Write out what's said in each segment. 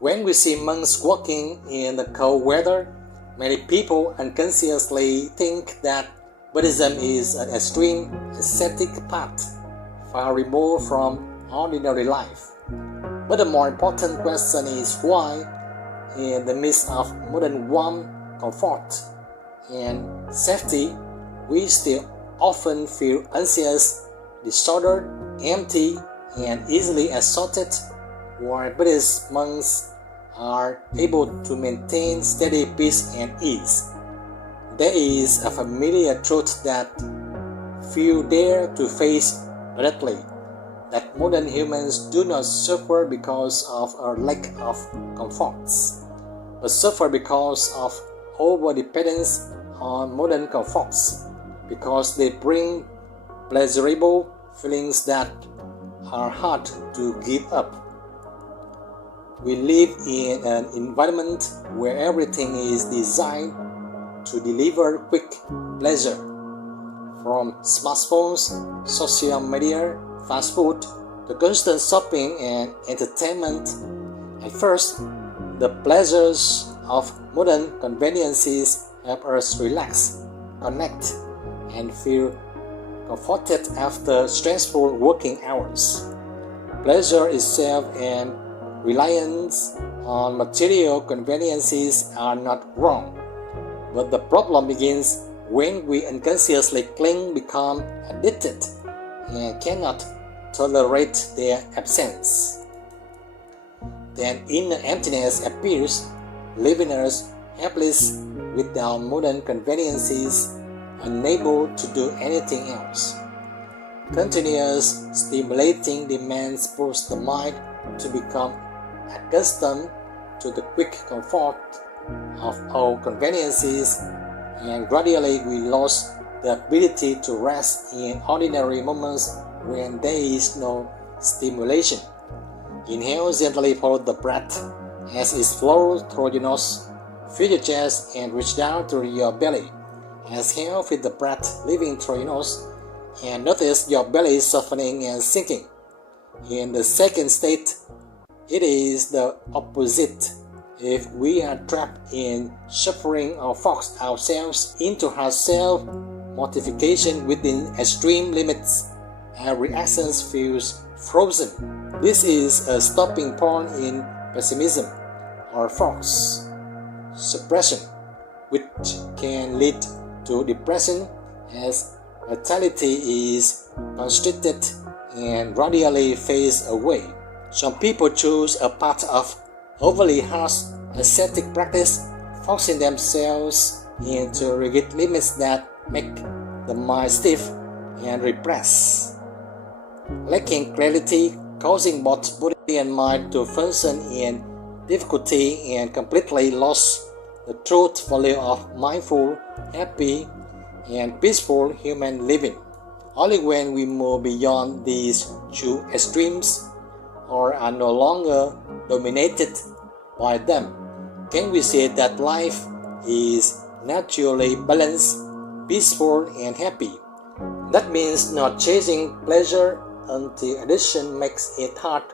When we see monks walking in the cold weather, many people unconsciously think that Buddhism is an extreme ascetic path, far removed from ordinary life. But the more important question is why, in the midst of modern warmth, comfort, and safety, we still often feel anxious, disordered, empty, and easily exhausted, while Buddhist monks are able to maintain steady peace and ease. There is a familiar truth that few dare to face directly, that modern humans do not suffer because of a lack of comforts, but suffer because of over-dependence on modern comforts, because they bring pleasurable feelings that are hard to give up. We live in an environment where everything is designed to deliver quick pleasure. From smartphones, social media, fast food, to constant shopping and entertainment. At first, the pleasures of modern conveniences help us relax, connect, and feel comforted after stressful working hours. Pleasure itself and reliance on material conveniences are not wrong, but the problem begins when we unconsciously become addicted, and cannot tolerate their absence. Then inner emptiness appears, leaving us helpless without modern conveniences, unable to do anything else. Continuous stimulating demands push the mind to become accustomed to the quick comfort of our conveniences, and gradually we lose the ability to rest in ordinary moments when there is no stimulation. Inhale gently, follow the breath as it flows through your nose, fill your chest and reach down to your belly. Exhale, feel the breath leaving through your nose and notice your belly softening and sinking. In the second state, it is the opposite. If we are trapped in suffering or force ourselves into hard self-mortification within extreme limits, our reactions feels frozen. This is a stopping point in pessimism or force suppression, which can lead to depression as vitality is constricted and gradually fades away. Some people choose a path of overly harsh ascetic practice, forcing themselves into rigid limits that make the mind stiff and repressed, lacking clarity, causing both body and mind to function in difficulty and completely lost the truth value of mindful, happy, and peaceful human living. Only when we move beyond these two extremes or are no longer dominated by them can we say that life is naturally balanced, peaceful, and happy. That means not chasing pleasure until addiction makes it hard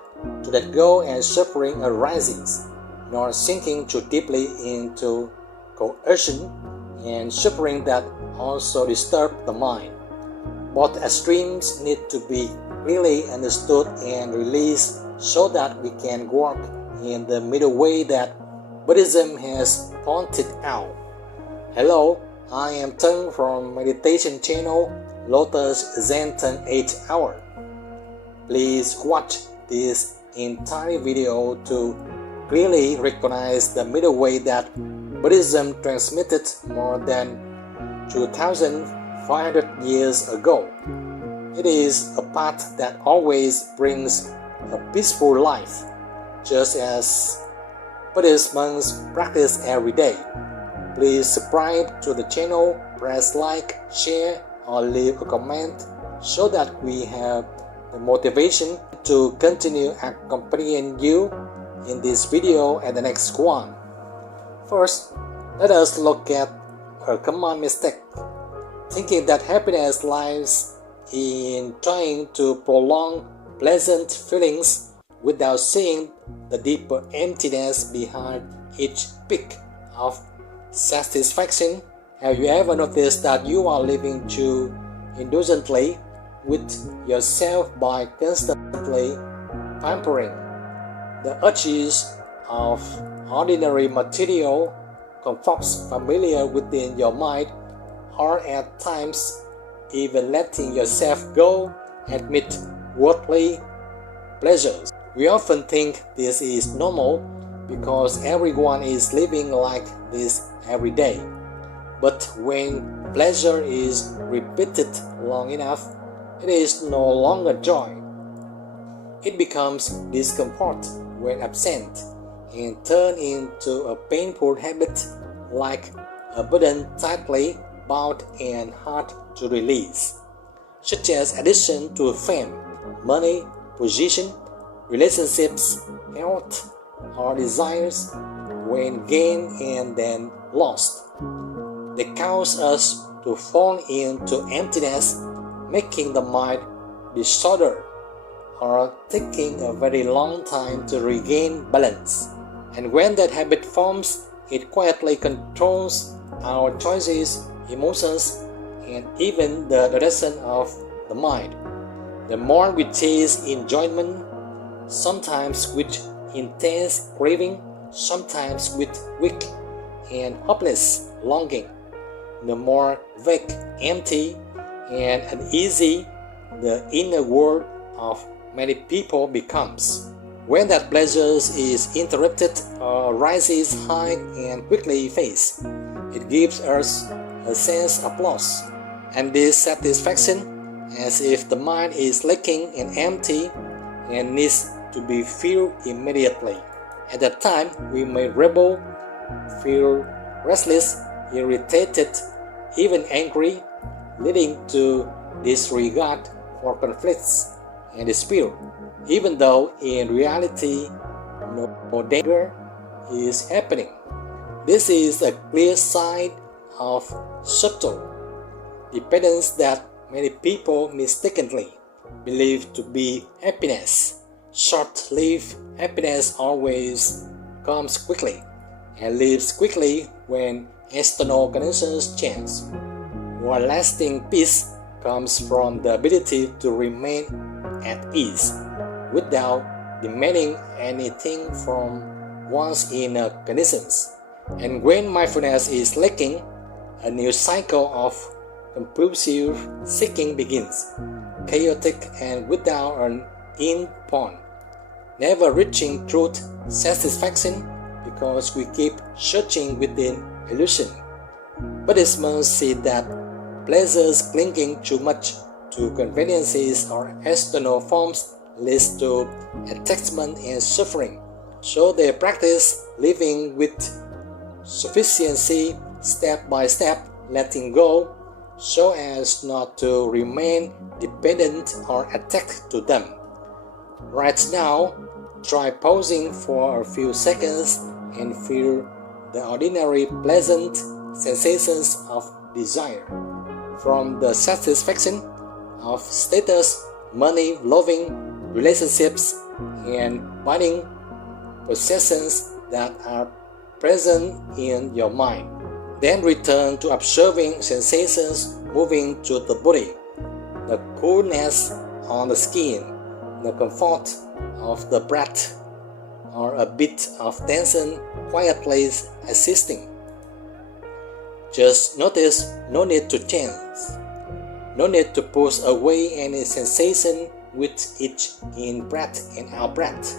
to let go and suffering arises, nor sinking too deeply into coercion and suffering that also disturb the mind. Both extremes need to be clearly understood and released so that we can walk in the middle way that Buddhism has pointed out. Hello, I am Teng from meditation channel Lotus Zen 8 Hour. Please watch this entire video to clearly recognize the middle way that Buddhism transmitted more than 2,500 years ago. It is a path that always brings a peaceful life, just as Buddhist monks practice every day. Please subscribe to the channel, press like, share, or leave a comment so that we have the motivation to continue accompanying you in this video and the next one. First, let us look at a common mistake, thinking that happiness lies in trying to prolong pleasant feelings without seeing the deeper emptiness behind each peak of satisfaction. Have you ever noticed that you are living too indulgently with yourself by constantly pampering the urges of ordinary material comforts familiar within your mind, or at times even letting yourself go amid worldly pleasures? We often think this is normal because everyone is living like this every day. But when pleasure is repeated long enough, it is no longer joy. It becomes discomfort when absent and turns into a painful habit, like a burden tightly bound and hard to release, such as addiction to fame, money, position, relationships, health, or desires when gained and then lost. They cause us to fall into emptiness, making the mind disordered or taking a very long time to regain balance. And when that habit forms, it quietly controls our choices, emotions, and even the direction of the mind. The more we chase enjoyment, sometimes with intense craving, sometimes with weak and hopeless longing, the more vague, empty, and uneasy the inner world of many people becomes. When that pleasure is interrupted or rises high and quickly fades, it gives us a sense of loss and dissatisfaction, as if the mind is lacking and empty and needs to be filled immediately. At that time, we may rebel, feel restless, irritated, even angry, leading to disregard for conflicts and dispute, even though in reality no danger is happening. This is a clear sign of subtle dependence that many people mistakenly believe to be happiness. Short-lived happiness always comes quickly and leaves quickly when external conditions change, while lasting peace comes from the ability to remain at ease without demanding anything from one's inner conditions. And when mindfulness is lacking, a new cycle of compulsive seeking begins, chaotic and without an end point, never reaching truth satisfaction because we keep searching within illusion. Buddhism says that pleasures clinging too much to conveniences or external forms leads to attachment and suffering. So they practice living with sufficiency, step by step, letting go, so as not to remain dependent or attached to them. Right now, try pausing for a few seconds and feel the ordinary pleasant sensations of desire, from the satisfaction of status, money, loving, relationships, and binding possessions that are present in your mind. Then return to observing sensations moving through the body, the coolness on the skin, the comfort of the breath, or a bit of tension quietly existing. Just notice, no need to change. No need to push away any sensation with each in-breath and out-breath.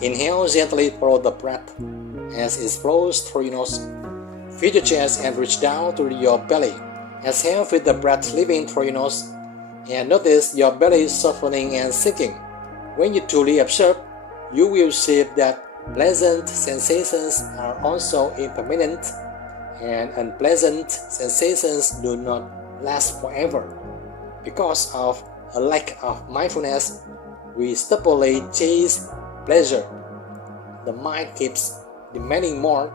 Inhale gently through the breath as it flows through your nose. Fill your chest and reach down to your belly. Exhale with the breath leaving through your nose, and notice your belly softening and sinking. When you truly observe, you will see that pleasant sensations are also impermanent, and unpleasant sensations do not last forever. Because of a lack of mindfulness, we stubbornly chase pleasure. The mind keeps demanding more,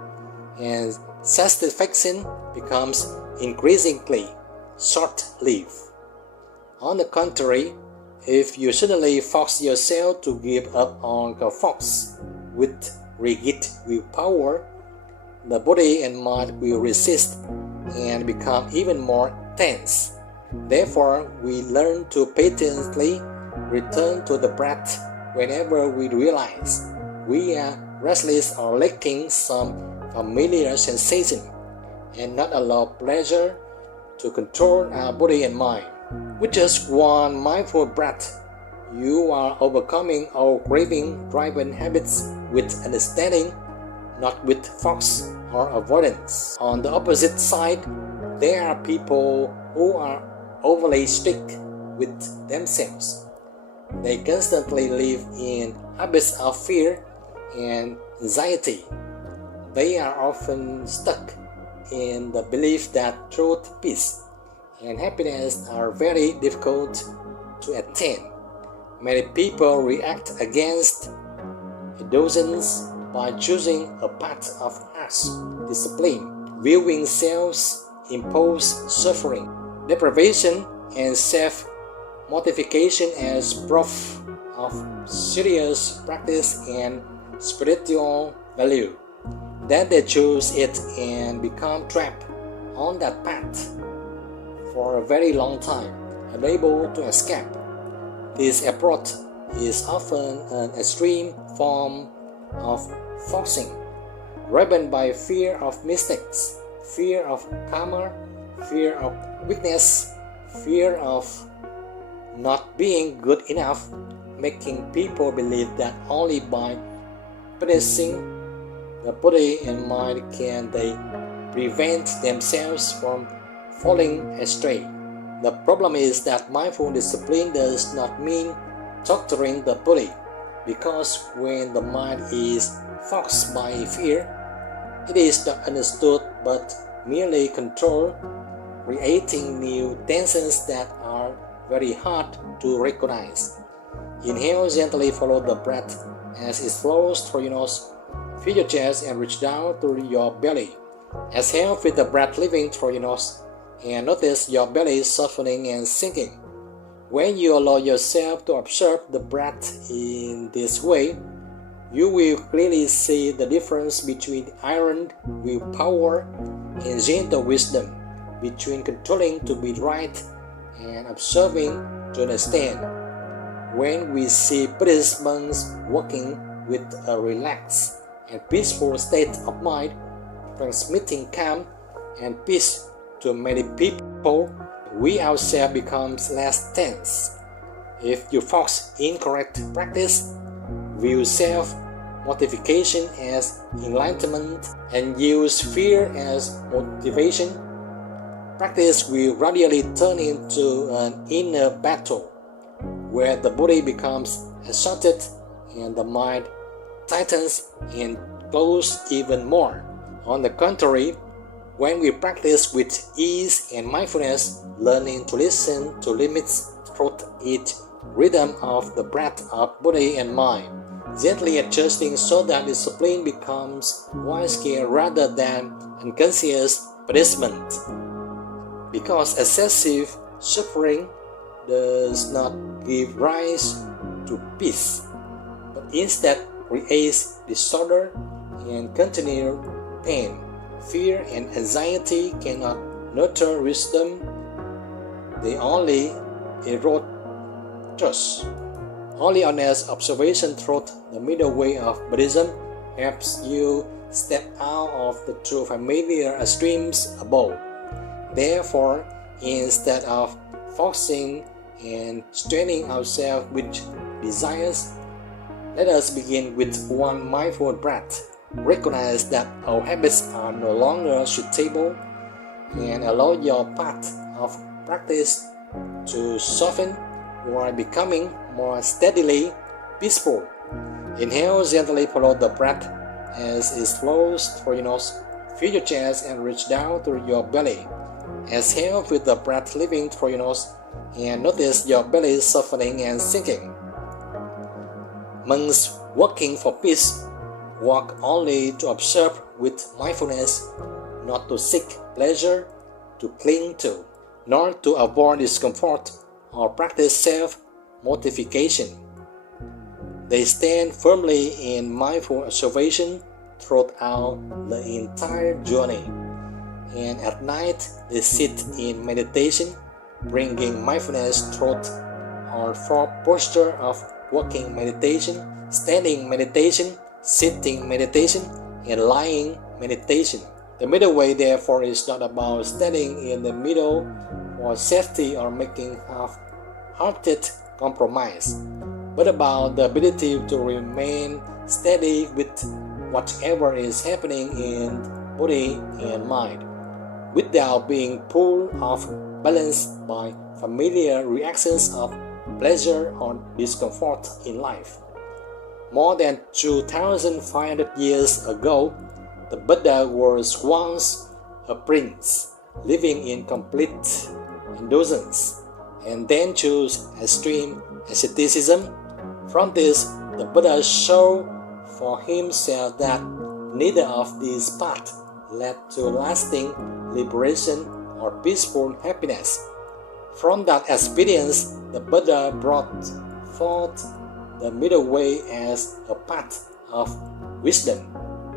and satisfaction becomes increasingly short-lived. On the contrary, if you suddenly force yourself to give up on comforts, with rigid willpower, the body and mind will resist and become even more tense. Therefore, we learn to patiently return to the breath whenever we realize we are restless or lacking some familiar sensation, and not allow pleasure to control our body and mind. With just one mindful breath, you are overcoming our craving-driven habits with understanding, not with force or avoidance. On the opposite side, there are people who are overly strict with themselves. They constantly live in habits of fear and anxiety. They are often stuck in the belief that truth, peace, and happiness are very difficult to attain. Many people react against indulgence by choosing a path of harsh discipline, viewing self-imposed suffering, deprivation, and self-mortification as proof of serious practice and spiritual value. Then they choose it and become trapped on that path for a very long time, unable to escape. This approach is often an extreme form of forcing, driven by fear of mistakes, fear of karma, fear of weakness, fear of not being good enough, making people believe that only by punishing the body and mind can they prevent themselves from falling astray. The problem is that mindful discipline does not mean torturing the body, because when the mind is foxed by fear, it is not understood but merely controlled, creating new tensions that are very hard to recognize. Inhale gently, follow the breath as it flows through your nose. Feel your chest and reach down to your belly. Exhale, feel the breath leaving through your nose and notice your belly softening and sinking. When you allow yourself to observe the breath in this way, you will clearly see the difference between iron willpower and gentle wisdom, between controlling to be right and observing to understand. When we see Buddhist monks walking with a relaxed and peaceful state of mind, transmitting calm and peace to many people, we ourselves becomes less tense. If you focus incorrect practice, view self-mortification as enlightenment, and use fear as motivation, practice will gradually turn into an inner battle, where the body becomes exhausted and the mind tightens and closes even more. On the contrary, when we practice with ease and mindfulness, learning to listen to limits through each rhythm of the breath of body and mind, gently adjusting so that discipline becomes wise care rather than unconscious punishment. Because excessive suffering does not give rise to peace, but instead creates disorder and continued pain. Fear and anxiety cannot nurture wisdom, they only erode trust. Only honest observation through the Middle Way of Buddhism helps you step out of the too familiar extremes above. Therefore, instead of forcing and straining ourselves with desires, let us begin with one mindful breath. Recognize that our habits are no longer suitable and allow your path of practice to soften while becoming more steadily peaceful. Inhale gently, follow the breath as it flows through your nose. Feel your chest and reach down to your belly. Exhale with the breath leaving through your nose and notice your belly softening and sinking. Monks walking for peace walk only to observe with mindfulness, not to seek pleasure to cling to, nor to avoid discomfort or practice self-mortification. They stand firmly in mindful observation throughout the entire journey. And at night, they sit in meditation, bringing mindfulness through our four posture of walking meditation, standing meditation, sitting meditation, and lying meditation. The middle way, therefore, is not about standing in the middle for safety or making half-hearted compromise, but about the ability to remain steady with whatever is happening in body and mind, without being pulled off balance by familiar reactions of pleasure or discomfort in life. More than 2,500 years ago, the Buddha was once a prince, living in complete indulgence, and then chose extreme asceticism. From this, the Buddha showed for himself that neither of these paths led to lasting liberation or peaceful happiness. From that experience, the Buddha brought forth the middle way as a path of wisdom,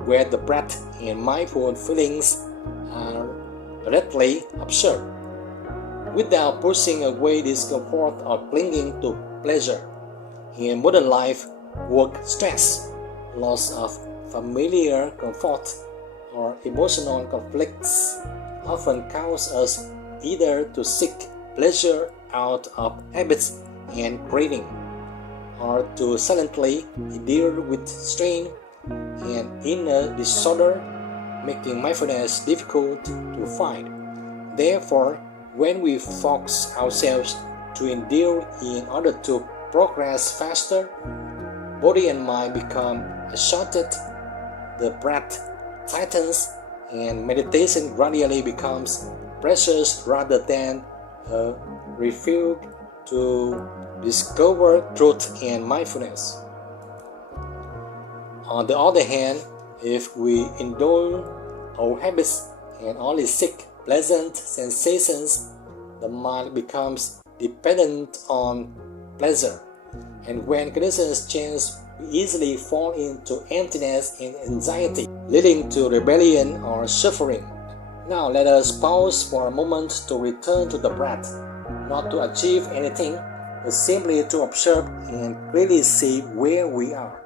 where the breath and mindful feelings are directly observed, without pushing away discomfort or clinging to pleasure. In modern life, work stress, loss of familiar comfort, or emotional conflicts often cause us either to seek pleasure out of habits and craving, or to silently deal with strain and inner disorder, making mindfulness difficult to find. Therefore, when we force ourselves to endure in order to progress faster, body and mind become exhausted, the breath tightens, and meditation gradually becomes precious rather than a refuge to discover truth and mindfulness. On the other hand, if we indulge our habits and only seek pleasant sensations, the mind becomes dependent on pleasure, and when conditions change, we easily fall into emptiness and anxiety, leading to rebellion or suffering. Now let us pause for a moment to return to the breath, not to achieve anything, but simply to observe and clearly see where we are,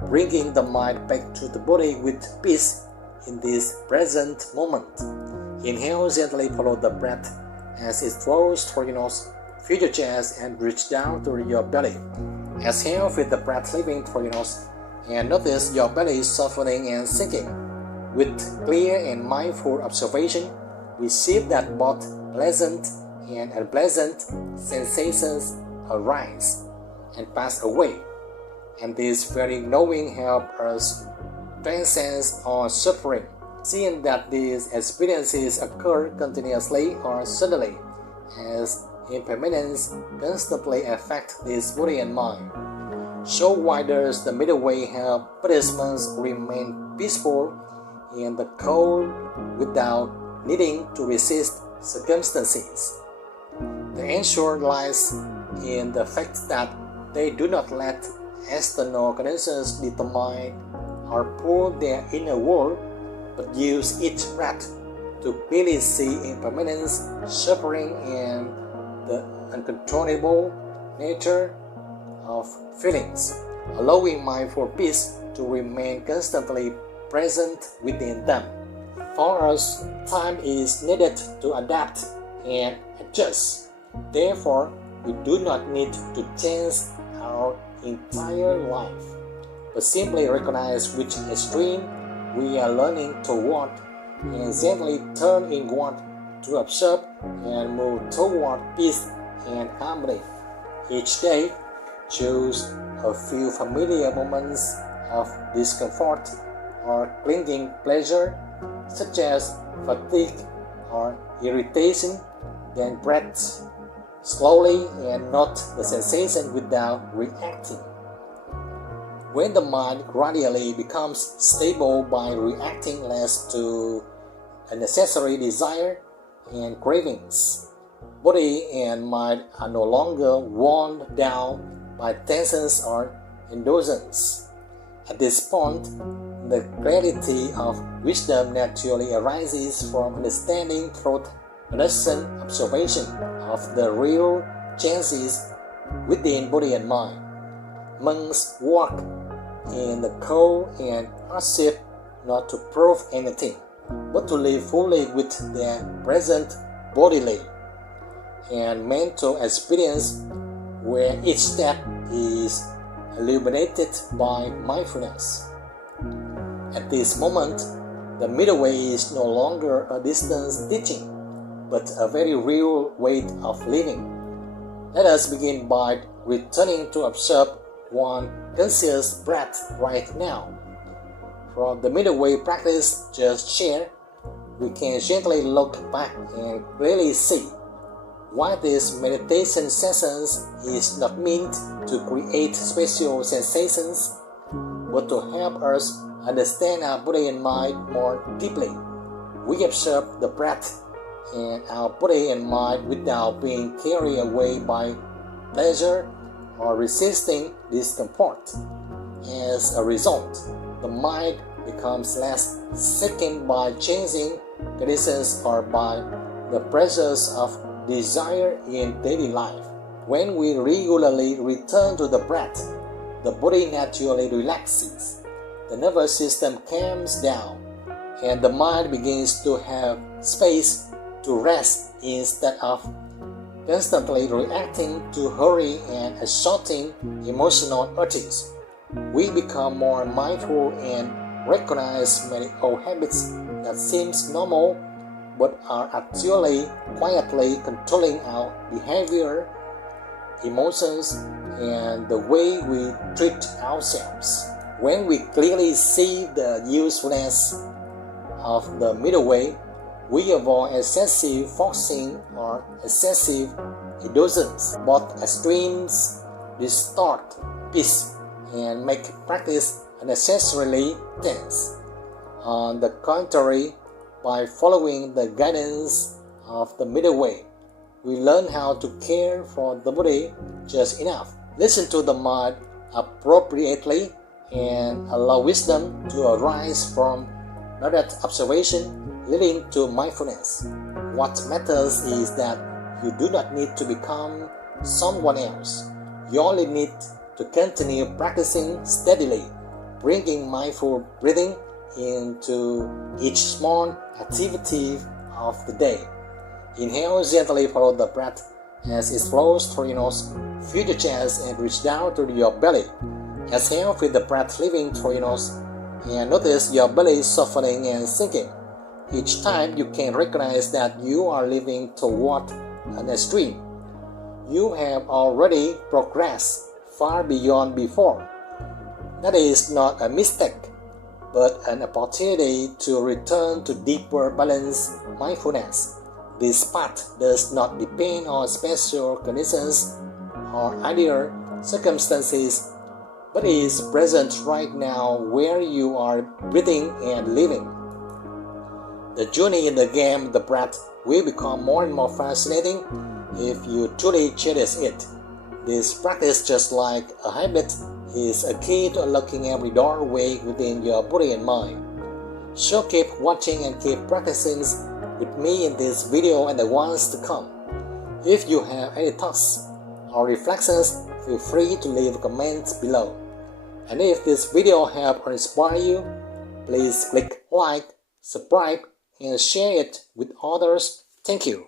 bringing the mind back to the body with peace in this present moment. Inhale, gently follow the breath as it flows through your nose, fill your chest and reach down to your belly. Exhale, feel the breath leaving through your nose and notice your belly softening and sinking. With clear and mindful observation, receive that both pleasant and unpleasant sensations arise and pass away, and this very knowing helps us transcend our suffering, seeing that these experiences occur continuously or suddenly, as impermanence constantly affects this body and mind. So why does the middle way help participants remain peaceful in the cold without needing to resist circumstances? The answer lies in the fact that they do not let external conditions determine or pull their inner world, but use each breath to clearly see impermanence, suffering, and the uncontrollable nature of feelings, allowing mindful peace to remain constantly present within them. For us, time is needed to adapt and adjust. Therefore, we do not need to change our entire life, but simply recognize which extreme we are learning toward and gently turn inward to observe and move toward peace and harmony. Each day, choose a few familiar moments of discomfort or clinging pleasure, such as fatigue or irritation, then breathe slowly and note the sensation without reacting. When the mind gradually becomes stable by reacting less to unnecessary desire and cravings, body and mind are no longer worn down by tensions or indulgence. At this point, the clarity of wisdom naturally arises from understanding through recent observation of the real changes within body and mind. Monks walk in the cold and hardship not to prove anything, but to live fully with their present bodily and mental experience, where each step is illuminated by mindfulness. At this moment, the Middle Way is no longer a distant teaching, but a very real way of living. Let us begin by returning to observe one conscious breath right now. From the Middle Way practice just shared, we can gently look back and clearly see why this meditation sessions is not meant to create special sensations, but to help us understand our body and mind more deeply. We observe the breath and our body and mind without being carried away by pleasure or resisting discomfort. As a result, the mind becomes less shaken by changing conditions or by the pressures of desire in daily life. When we regularly return to the breath, the body naturally relaxes, the nervous system calms down, and the mind begins to have space to rest instead of constantly reacting to hurry and exhausting emotional urges. We become more mindful and recognize many old habits that seem normal but are actually quietly controlling our behavior, emotions, and the way we treat ourselves. When we clearly see the usefulness of the Middle Way, we avoid excessive forcing or excessive indulgence. Both extremes distort peace and make practice unnecessarily tense. On the contrary, by following the guidance of the Middle Way, we learn how to care for the body just enough, listen to the mind appropriately, and allow wisdom to arise from direct observation, leading to mindfulness. What matters is that you do not need to become someone else. You only need to continue practicing steadily, bringing mindful breathing into each small activity of the day. Inhale gently, follow the breath as it flows through your nose. Feel your chest and reach down to your belly. Exhale, feel the breath leaving through your nose and notice your belly softening and sinking. Each time you can recognize that you are living toward an extreme. You have already progressed far beyond before. That is not a mistake, but an opportunity to return to deeper balanced mindfulness. This path does not depend on special conditions or ideal circumstances, but is present right now where you are breathing and living. The journey in the game, the breath, will become more and more fascinating if you truly cherish it. This practice, just like a habit, is a key to unlocking every doorway within your body and mind. So keep watching and keep practicing with me in this video and the ones to come. If you have any thoughts or reflections, feel free to leave comments below. And if this video helped or inspired you, please click like, subscribe, and share it with others. Thank you.